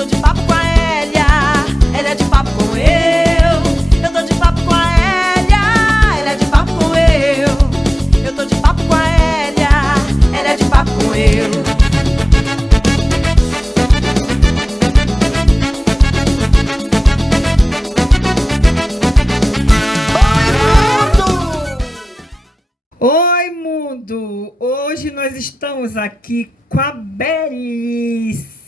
tô de papo com a Hélia, ela é de papo com eu tô de papo com a Hélia, ela é de papo com eu tô de papo com a Hélia, ela é de papo com eu. Oi, mundo! Hoje nós estamos aqui com a belíssima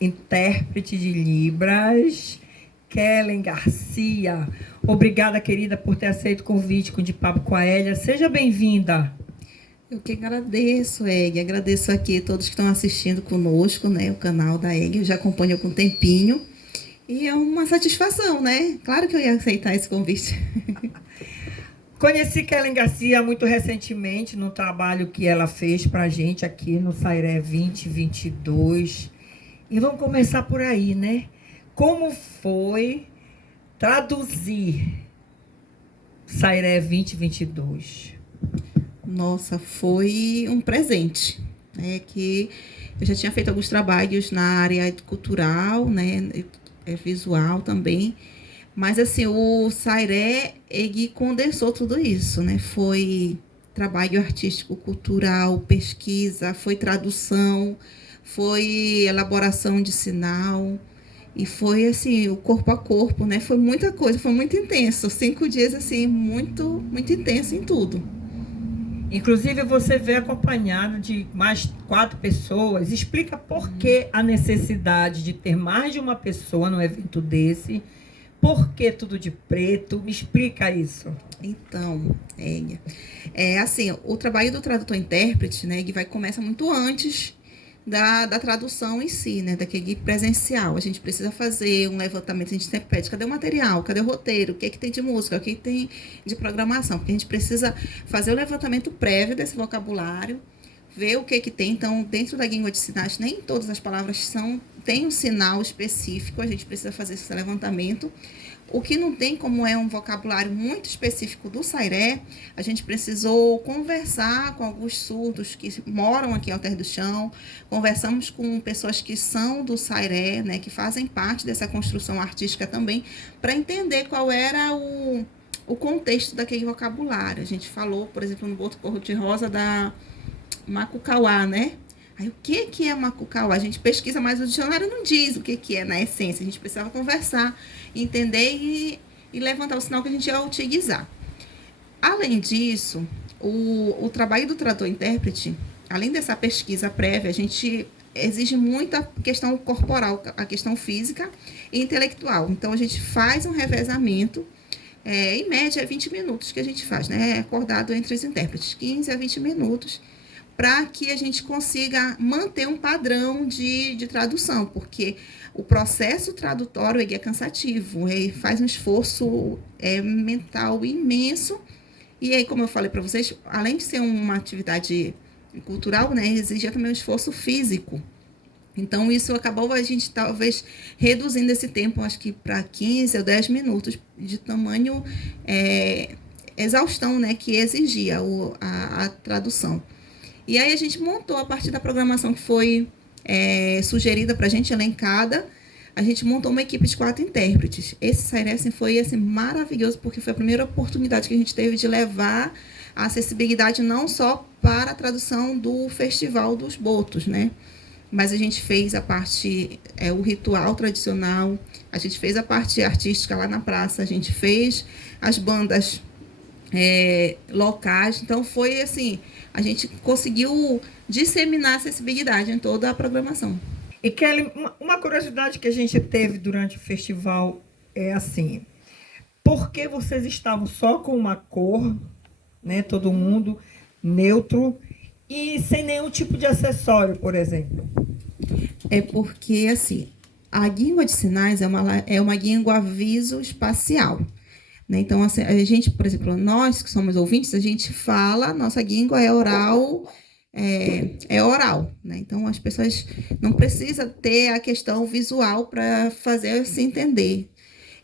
intérprete de Libras, Kellen Garcia. Obrigada, querida, por ter aceito o convite de Papo com a Hélia. Seja bem-vinda. Eu que agradeço, Eg. Agradeço aqui a todos que estão assistindo conosco, né? O canal da Eg. Eu já acompanho há algum tempinho. E é uma satisfação, né? Claro que eu ia aceitar esse convite. Conheci Kellen Garcia muito recentemente no trabalho que ela fez para a gente aqui no Sairé 2022. E vamos começar por aí, né? Como foi traduzir Sairé 2022? Nossa, foi um presente, né? Que eu já tinha feito alguns trabalhos na área cultural, né? Visual também. Mas, assim, o Sairé, ele condensou tudo isso, né? Foi trabalho artístico, cultural, pesquisa, foi tradução, foi elaboração de sinal, e foi, assim, o corpo a corpo, né? Foi muita coisa, foi muito intenso. 5 dias, assim, muito, muito intenso em tudo. Inclusive, você veio acompanhado de mais 4 pessoas. Explica por que a necessidade de ter mais de uma pessoa num evento desse. Por que tudo de preto? Me explica isso. Então, assim, o trabalho do tradutor-intérprete, né, ele começa muito antes da tradução em si, né, daquele presencial. A gente precisa fazer um levantamento, a gente sempre pede, cadê o material, cadê o roteiro, o que tem de música, o que tem de programação, porque a gente precisa fazer o levantamento prévio desse vocabulário, ver o que tem. Então, dentro da língua de sinais, nem todas as palavras tem um sinal específico, a gente precisa fazer esse levantamento. O que não tem, como é um vocabulário muito específico do Sairé, a gente precisou conversar com alguns surdos que moram aqui em Alter do Chão, conversamos com pessoas que são do Sairé, né, que fazem parte dessa construção artística também, para entender qual era o contexto daquele vocabulário. A gente falou, por exemplo, no Boto Cor-de-Rosa da Macucauá, né? Aí, o que é Macucauá? A gente pesquisa, mas o dicionário não diz o que é na essência. A gente precisava conversar, entender e levantar o sinal que a gente ia utilizar. Além disso, o trabalho do tradutor-intérprete, além dessa pesquisa prévia, a gente exige muita questão corporal, a questão física e intelectual. Então, a gente faz um revezamento, em média, 20 minutos que a gente faz, né? É acordado entre os intérpretes, 15 a 20 minutos, para que a gente consiga manter um padrão de tradução, porque o processo tradutório ele é cansativo, ele faz um esforço mental imenso, e aí, como eu falei para vocês, além de ser uma atividade cultural, né, exige também um esforço físico. Então, isso acabou a gente talvez reduzindo esse tempo, acho que para 15 ou 10 minutos, de tamanho exaustão, né, que exigia a tradução. E aí a gente montou, a partir da programação que foi sugerida para a gente, elencada, a gente montou uma equipe de 4 intérpretes. Esse Sairé assim, foi assim, maravilhoso, porque foi a primeira oportunidade que a gente teve de levar a acessibilidade não só para a tradução do Festival dos Botos, né? Mas a gente fez a parte, o ritual tradicional, a gente fez a parte artística lá na praça, a gente fez as bandas locais. Então, foi assim, a gente conseguiu disseminar a acessibilidade em toda a programação. E, Kelly, uma curiosidade que a gente teve durante o festival é assim, por que vocês estavam só com uma cor, né, todo mundo neutro, e sem nenhum tipo de acessório, por exemplo? É porque, assim, a língua de sinais é uma língua visoespacial, né? Então, assim, a gente, por exemplo, nós que somos ouvintes, a gente fala, nossa língua é oral, oral, né? Então, as pessoas não precisam ter a questão visual para fazer se entender.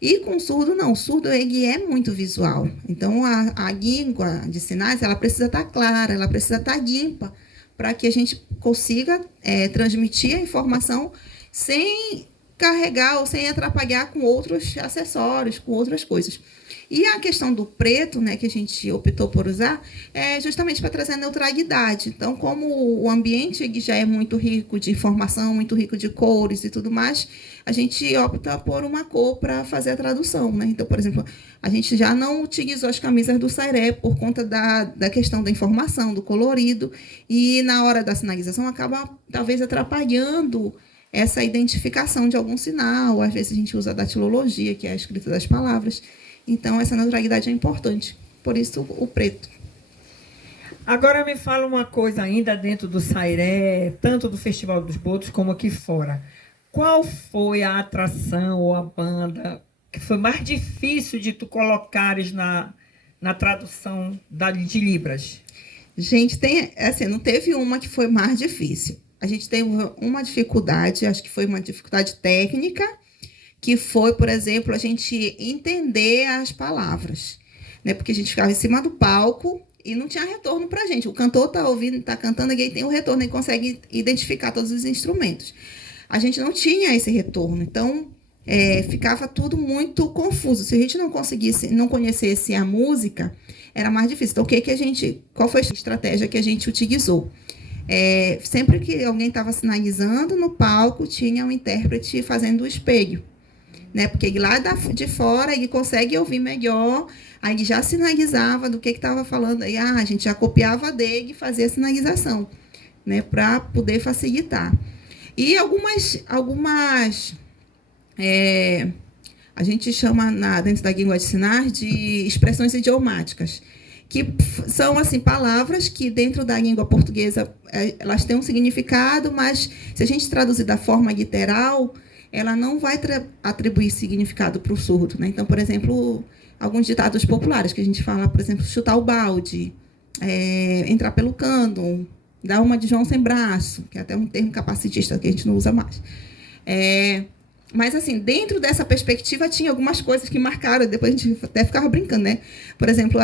E com o surdo, não. O surdo, ele é muito visual. Então, a língua de sinais, ela precisa estar clara, ela precisa estar limpa, para que a gente consiga transmitir a informação sem carregar ou sem atrapalhar com outros acessórios, com outras coisas. E a questão do preto, né, que a gente optou por usar, é justamente para trazer a neutralidade. Então, como o ambiente já é muito rico de informação, muito rico de cores e tudo mais, a gente opta por uma cor para fazer a tradução, né? Então, por exemplo, a gente já não utilizou as camisas do Sairé por conta da questão da informação, do colorido, e na hora da sinalização acaba talvez atrapalhando essa identificação de algum sinal. Às vezes a gente usa a datilologia, que é a escrita das palavras. Então, essa neutralidade é importante. Por isso, o preto. Agora me fala uma coisa ainda dentro do Sairé, tanto do Festival dos Botos como aqui fora. Qual foi a atração ou a banda que foi mais difícil de tu colocares na tradução de Libras? Gente, assim, não teve uma que foi mais difícil. A gente teve uma dificuldade, acho que foi uma dificuldade técnica, que foi, por exemplo, a gente entender as palavras, né? Porque a gente ficava em cima do palco e não tinha retorno para a gente. O cantor está ouvindo, está cantando, e aí tem o retorno, ele consegue identificar todos os instrumentos. A gente não tinha esse retorno, então ficava tudo muito confuso. Se a gente não conhecesse a música, era mais difícil. Então, qual foi a estratégia que a gente utilizou? Sempre que alguém estava sinalizando no palco, tinha um intérprete fazendo o espelho, né? Porque lá de fora ele consegue ouvir melhor, aí ele já sinalizava do que estava falando, aí a gente já copiava dele e fazia a sinalização, né? Para poder facilitar. E algumas a gente chama dentro da língua de sinais de expressões idiomáticas, que são assim palavras que dentro da língua portuguesa elas têm um significado, mas se a gente traduzir da forma literal, ela não vai atribuir significado para o surdo, né? Então, por exemplo, alguns ditados populares que a gente fala, por exemplo, chutar o balde, entrar pelo cano, dar uma de João sem braço, que é até um termo capacitista que a gente não usa mais. Mas, assim, dentro dessa perspectiva, tinha algumas coisas que marcaram, depois a gente até ficava brincando, né? Por exemplo,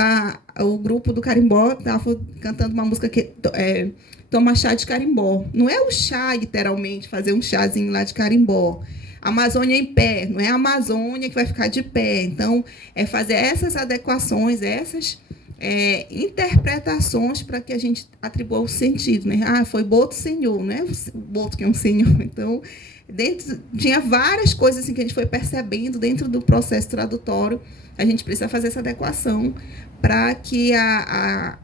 o grupo do carimbó estava cantando uma música que toma chá de carimbó. Não é o chá, literalmente, fazer um chazinho lá de carimbó. Amazônia em pé, não é a Amazônia que vai ficar de pé. Então, é fazer essas adequações, essas interpretações para que a gente atribua o sentido, né? Foi boto senhor, não é o boto que é um senhor. Então, tinha várias coisas assim, que a gente foi percebendo dentro do processo tradutório. A gente precisa fazer essa adequação para que a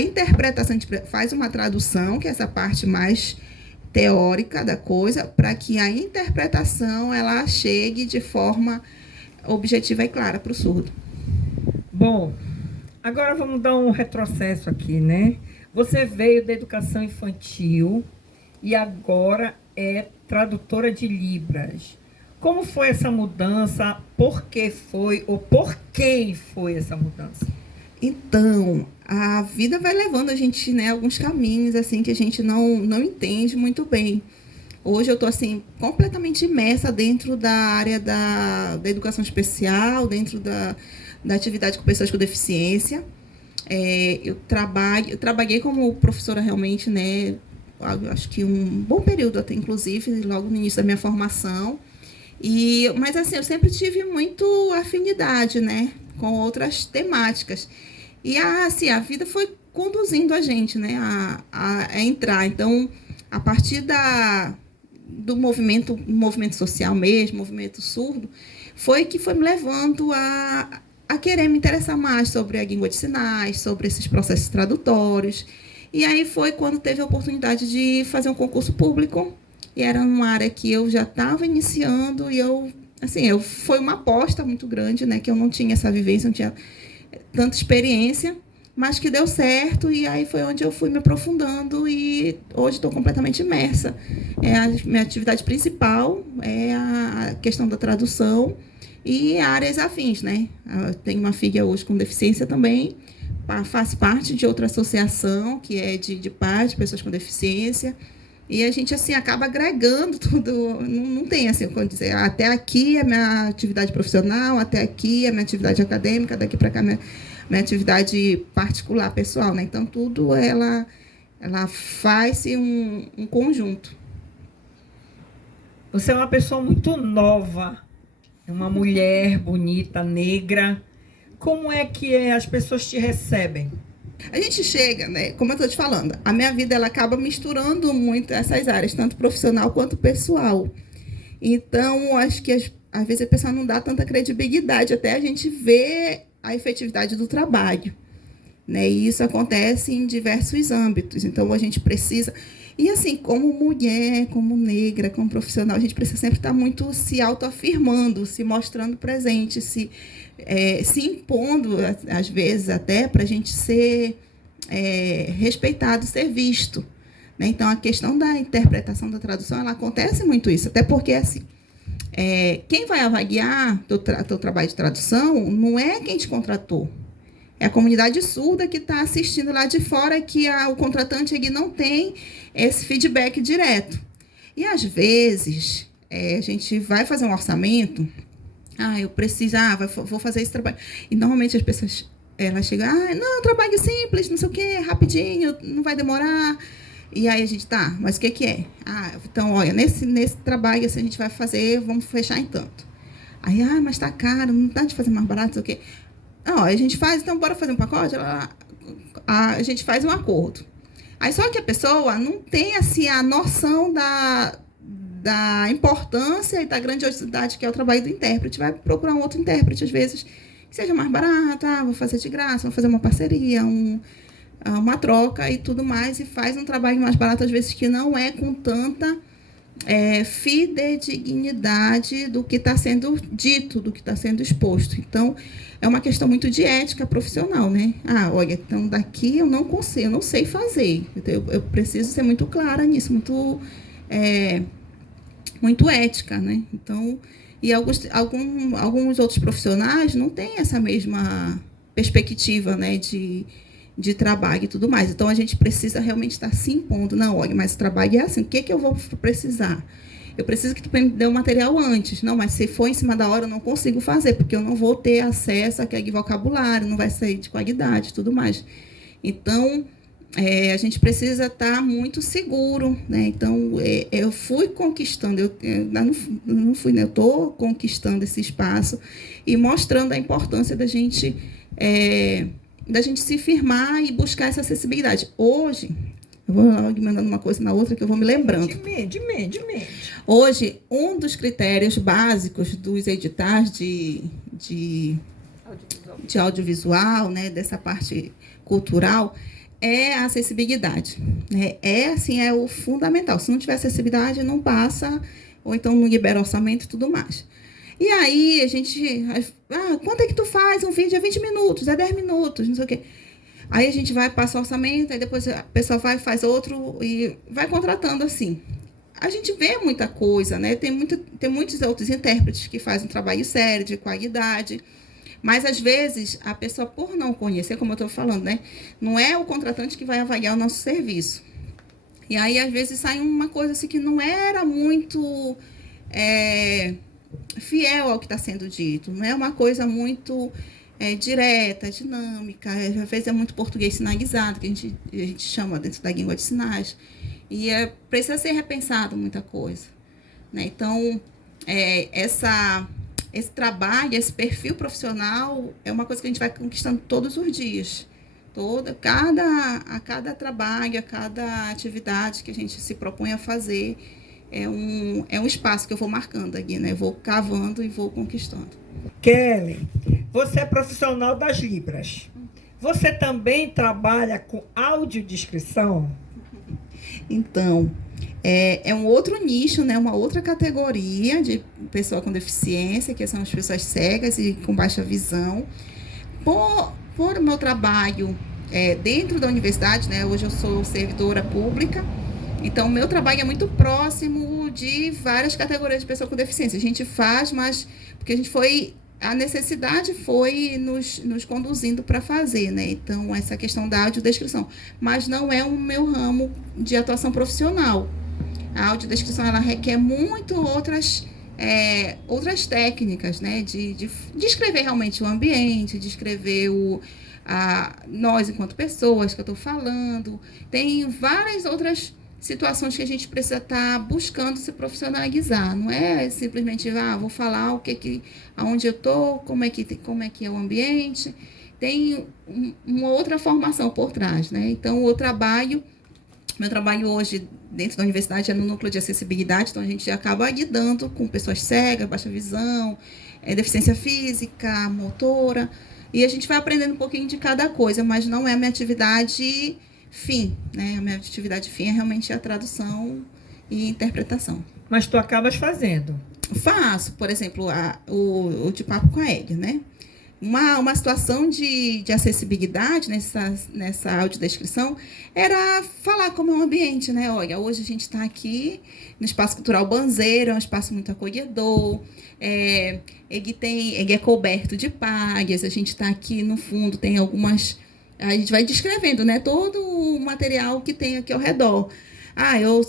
interpretação, a gente faz uma tradução, que é essa parte mais teórica da coisa, para que a interpretação ela chegue de forma objetiva e clara para o surdo. Bom, agora vamos dar um retrocesso aqui, né? Você veio da educação infantil e agora é tradutora de Libras. Como foi essa mudança? Por que foi ou por quem foi essa mudança? Então, a vida vai levando a gente, né, alguns caminhos assim que a gente não entende muito bem. Hoje eu estou assim, completamente imersa dentro da área da educação especial, dentro da atividade com pessoas com deficiência. Eu trabalhei como professora realmente, né, acho que um bom período até, inclusive, logo no início da minha formação. Mas assim, eu sempre tive muito afinidade, né, com outras temáticas. E assim, a vida foi conduzindo a gente, né, a entrar. Então, a partir do movimento social mesmo, movimento surdo, que foi me levando a querer me interessar mais sobre a língua de sinais, sobre esses processos tradutórios. E aí foi quando teve a oportunidade de fazer um concurso público, e era uma área que eu já estava iniciando, e foi uma aposta muito grande, né, que eu não tinha essa vivência, não tinha tanta experiência, mas que deu certo, e aí foi onde eu fui me aprofundando, e hoje estou completamente imersa. A minha atividade principal é a questão da tradução e áreas afins, né? Eu tenho uma filha hoje com deficiência também, faz parte de outra associação, que é de pais, de pessoas com deficiência, e a gente assim acaba agregando tudo, não tem assim, como dizer, até aqui é a minha atividade profissional, até aqui é a minha atividade acadêmica, daqui para cá minha atividade particular, pessoal, né? Então, tudo ela faz-se um conjunto. Você é uma pessoa muito nova, é uma mulher bonita, negra. Como é que as pessoas te recebem? A gente chega, né? Como eu estou te falando, a minha vida ela acaba misturando muito essas áreas, tanto profissional quanto pessoal. Então, acho que às vezes a pessoa não dá tanta credibilidade até a gente ver a efetividade do trabalho, né? E isso acontece em diversos âmbitos. Então, a gente precisa... E assim, como mulher, como negra, como profissional, a gente precisa sempre estar muito se autoafirmando, se mostrando presente, se impondo, às vezes, até para a gente ser respeitado, ser visto. Né? Então, a questão da interpretação da tradução, ela acontece muito isso, até porque, assim, quem vai avaliar teu trabalho de tradução não é quem te contratou, é a comunidade surda que está assistindo lá de fora, que o contratante ele não tem esse feedback direto. E, às vezes, a gente vai fazer um orçamento, eu preciso, vou fazer esse trabalho. E, normalmente, as pessoas elas chegam, não, trabalho simples, não sei o quê, rapidinho, não vai demorar. E aí a gente, mas o que é? Então, olha, nesse trabalho assim, a gente vai fazer, vamos fechar em tanto. Aí, mas está caro, não dá de fazer mais barato, não sei o quê. Não, a gente faz, então bora fazer um pacote? A gente faz um acordo. Aí só que a pessoa não tem assim, a noção da importância e da grandiosidade que é o trabalho do intérprete. Vai procurar um outro intérprete, às vezes, que seja mais barato, vou fazer de graça, vou fazer uma parceria, uma troca e tudo mais, e faz um trabalho mais barato, às vezes, que não é com tanta fidedignidade do que está sendo dito, do que está sendo exposto. Então, é uma questão muito de ética profissional, né? Olha, então daqui eu não consigo, eu não sei fazer. Eu preciso ser muito clara nisso, muito ética, né? Então, e alguns outros profissionais não têm essa mesma perspectiva, né, de trabalho e tudo mais. Então, a gente precisa realmente estar se impondo. Não, olha, mas o trabalho é assim, o que eu vou precisar? Eu preciso que tu me dê o material antes. Não, mas se for em cima da hora, eu não consigo fazer, porque eu não vou ter acesso àquele vocabulário, não vai sair de qualidade e tudo mais. Então, a gente precisa estar muito seguro, né? Então, eu fui conquistando, eu não fui, né? Eu estou conquistando esse espaço e mostrando a importância da gente se firmar e buscar essa acessibilidade. Hoje, eu vou mandando uma coisa na outra que eu vou me lembrando. De mente. Hoje, um dos critérios básicos dos editais de audiovisual, né, dessa parte cultural, é a acessibilidade. Né? É o fundamental. Se não tiver acessibilidade, não passa, ou então não libera orçamento e tudo mais. E aí, a gente... quanto é que tu faz um vídeo? É 20 minutos, é 10 minutos, não sei o quê. Aí a gente vai, passa o orçamento, aí depois a pessoa vai, faz outro e vai contratando assim. A gente vê muita coisa, né? Tem muitos outros intérpretes que fazem um trabalho sério, de qualidade, mas, às vezes, a pessoa, por não conhecer, como eu estou falando, né? Não é o contratante que vai avaliar o nosso serviço. E aí, às vezes, sai uma coisa assim que não era muito fiel ao que está sendo dito, não é uma coisa muito direta, dinâmica, às vezes é muito português sinalizado, que a gente chama dentro da língua de sinais, e precisa ser repensado muita coisa. Né? Então, esse trabalho, esse perfil profissional é uma coisa que a gente vai conquistando todos os dias. A cada trabalho, a cada atividade que a gente se propõe a fazer, é um espaço que eu vou marcando aqui, né? Eu vou cavando e vou conquistando. Kelly, você é profissional das Libras. Você também trabalha com audiodescrição? Então, é um outro nicho, né? Uma outra categoria de pessoa com deficiência, que são as pessoas cegas e com baixa visão. Por meu trabalho dentro da universidade, né? Hoje eu sou servidora pública, então o meu trabalho é muito próximo de várias categorias de pessoa com deficiência. A gente faz, mas porque a necessidade foi nos conduzindo para fazer, né? Então, essa questão da audiodescrição. Mas não é o meu ramo de atuação profissional. A audiodescrição, ela requer muito outras técnicas, né? De descrever realmente o ambiente, descrever nós enquanto pessoas que eu estou falando. Tem várias outras situações que a gente precisa estar buscando se profissionalizar. Não é simplesmente, vou falar aonde eu estou, como é que é o ambiente. Tem uma outra formação por trás, né? Então, meu trabalho hoje dentro da universidade é no núcleo de acessibilidade, então a gente acaba lidando com pessoas cegas, baixa visão, deficiência física, motora, e a gente vai aprendendo um pouquinho de cada coisa, mas não é a minha atividade fim, né? A minha atividade fim é realmente a tradução e interpretação. Mas tu acabas fazendo? Faço, por exemplo, o de papo com a Hélio, né? Uma situação de acessibilidade nessa audiodescrição era falar como é o ambiente, né? Olha, hoje a gente está aqui no Espaço Cultural Banzeiro, é um espaço muito acolhedor, ele é coberto de palhas, a gente está aqui no fundo, tem algumas... A gente vai descrevendo, né, todo o material que tem aqui ao redor. Aí eu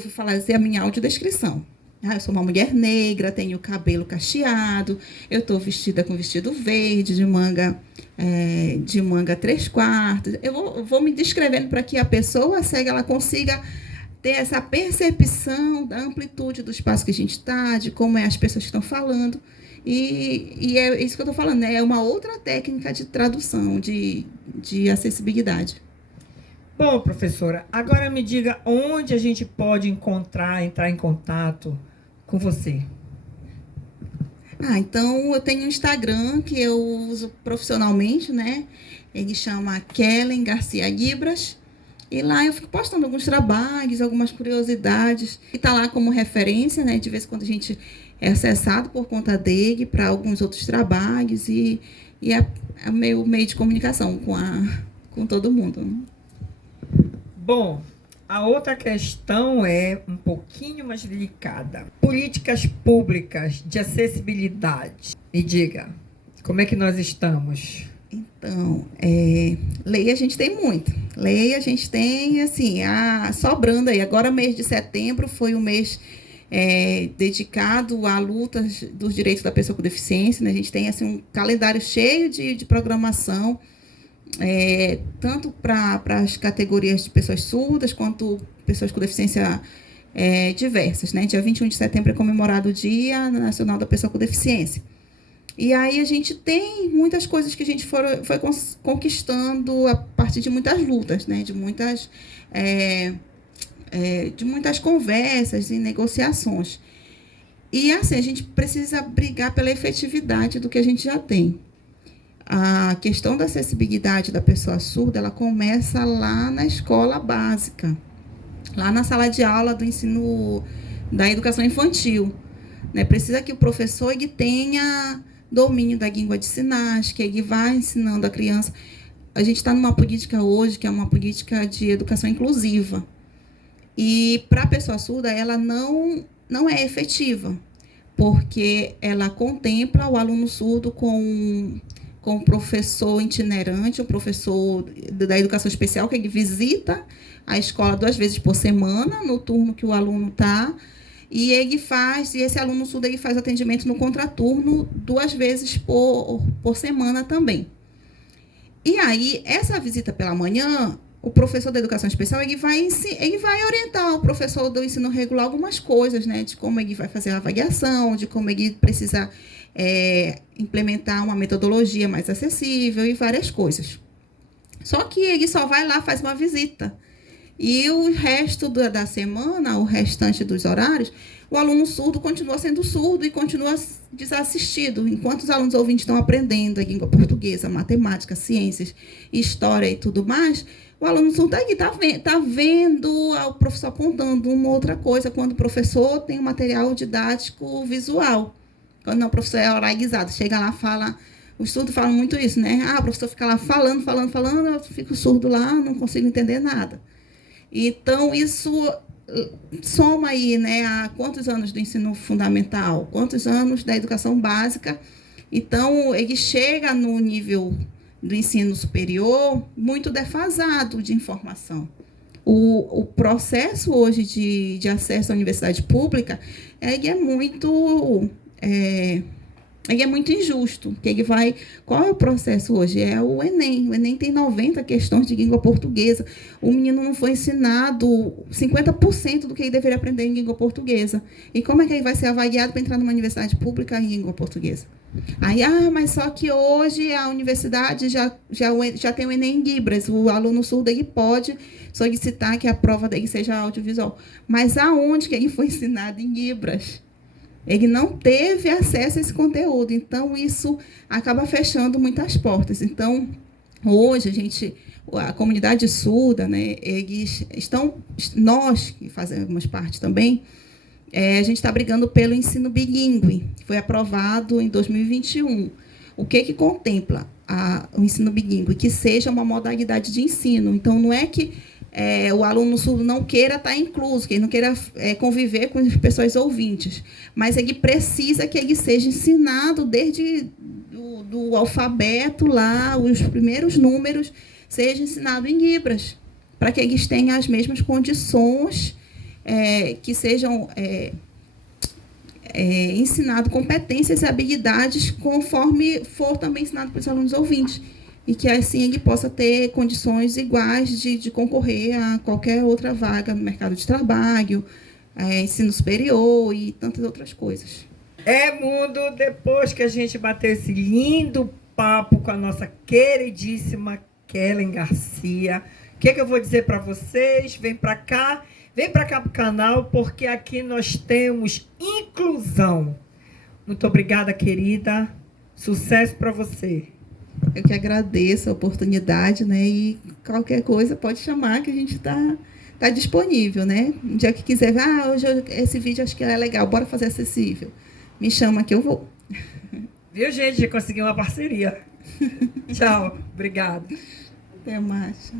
vou fazer a minha audiodescrição. Eu sou uma mulher negra, tenho cabelo cacheado, eu estou vestida com vestido verde, de manga 3/4. Eu vou me descrevendo para que a pessoa cega ela consiga ter essa percepção da amplitude do espaço que a gente está, de como as pessoas que estão falando. E é isso que eu estou falando, né? É uma outra técnica de tradução, de acessibilidade. Bom, professora, agora me diga onde a gente pode entrar em contato com você. Então eu tenho um Instagram que eu uso profissionalmente, né? Ele chama Kellen Garcia Libras. E lá eu fico postando alguns trabalhos, algumas curiosidades. E está lá como referência, né? De vez em quando a gente é acessado por conta dele para alguns outros trabalhos. E é meu meio de comunicação com todo mundo. Bom, a outra questão é um pouquinho mais delicada. Políticas públicas de acessibilidade. Me diga, como é que nós estamos? Então, lei a gente tem muito. Lei a gente tem, assim, sobrando aí. Agora, mês de setembro, foi um mês dedicado à luta dos direitos da pessoa com deficiência, né? A gente tem, assim, um calendário cheio de programação, tanto para as categorias de pessoas surdas, quanto pessoas com deficiência diversas, né? Dia 21 de setembro é comemorado o Dia Nacional da Pessoa com Deficiência. E aí a gente tem muitas coisas que a gente foi conquistando a partir de muitas lutas, né? De muitas conversas e negociações. E assim, a gente precisa brigar pela efetividade do que a gente já tem. A questão da acessibilidade da pessoa surda, ela começa lá na escola básica, lá na sala de aula do ensino da educação infantil, né? Precisa que o professor ele tenha domínio da língua de sinais, que ele vá ensinando a criança. A gente está numa política hoje, que é uma política de educação inclusiva. E para a pessoa surda, ela não é efetiva, porque ela contempla o aluno surdo com um professor itinerante, um professor da educação especial, que ele visita a escola 2 vezes por semana, no turno que o aluno está, e esse aluno surdo ele faz atendimento no contraturno 2 vezes por semana também. E aí, essa visita pela manhã, o professor da educação especial ele vai orientar o professor do ensino regular algumas coisas, né? De como ele vai fazer a avaliação, de como ele precisa implementar uma metodologia mais acessível e várias coisas. Só que ele só vai lá, faz uma visita. E o resto da semana, o restante dos horários, o aluno surdo continua sendo surdo e continua desassistido, enquanto os alunos ouvintes estão aprendendo a língua portuguesa, matemática, ciências, história e tudo mais. O aluno surdo está vendo o professor apontando uma outra coisa, quando o professor tem um material didático visual. Quando não, o professor é oralizado, chega lá, fala... Os surdos falam muito isso, né? O professor fica lá falando, eu fico surdo lá, não consigo entender nada. Então, isso soma aí, né, a quantos anos do ensino fundamental, quantos anos da educação básica. Então, ele chega no nível do ensino superior muito defasado de informação. O processo hoje de acesso à universidade pública é muito Aí é muito injusto, que ele vai... Qual é o processo hoje? É o Enem. O Enem tem 90 questões de língua portuguesa. O menino não foi ensinado 50% do que ele deveria aprender em língua portuguesa. E como é que ele vai ser avaliado para entrar numa universidade pública em língua portuguesa? Aí, mas só que hoje a universidade já tem o Enem em Libras. O aluno surdo ele pode solicitar que a prova dele seja audiovisual. Mas aonde que ele foi ensinado em Libras? Ele não teve acesso a esse conteúdo, então isso acaba fechando muitas portas. Então, hoje, a comunidade surda, né, nós que fazemos parte também, a gente está brigando pelo ensino bilíngue, que foi aprovado em 2021. O que contempla o ensino bilíngue? Que seja uma modalidade de ensino. Então, não é que o aluno surdo não queira estar incluso, que ele não queira conviver com as pessoas ouvintes, mas ele precisa que ele seja ensinado desde do alfabeto lá, os primeiros números, seja ensinado em Libras, para que eles tenham as mesmas condições, que sejam ensinado competências e habilidades conforme for também ensinado para os alunos ouvintes. E que assim ele possa ter condições iguais de concorrer a qualquer outra vaga no mercado de trabalho, ensino superior e tantas outras coisas. Mundo, depois que a gente bater esse lindo papo com a nossa queridíssima Kellen Garcia, o que eu vou dizer para vocês? Vem para cá pro canal, porque aqui nós temos inclusão. Muito obrigada, querida. Sucesso para você. Eu que agradeço a oportunidade, né? E qualquer coisa pode chamar, que a gente tá disponível, né? Um dia que quiser, hoje esse vídeo acho que é legal, bora fazer acessível. Me chama que eu vou. Viu, gente? Já consegui uma parceria. Tchau. Obrigada. Até mais.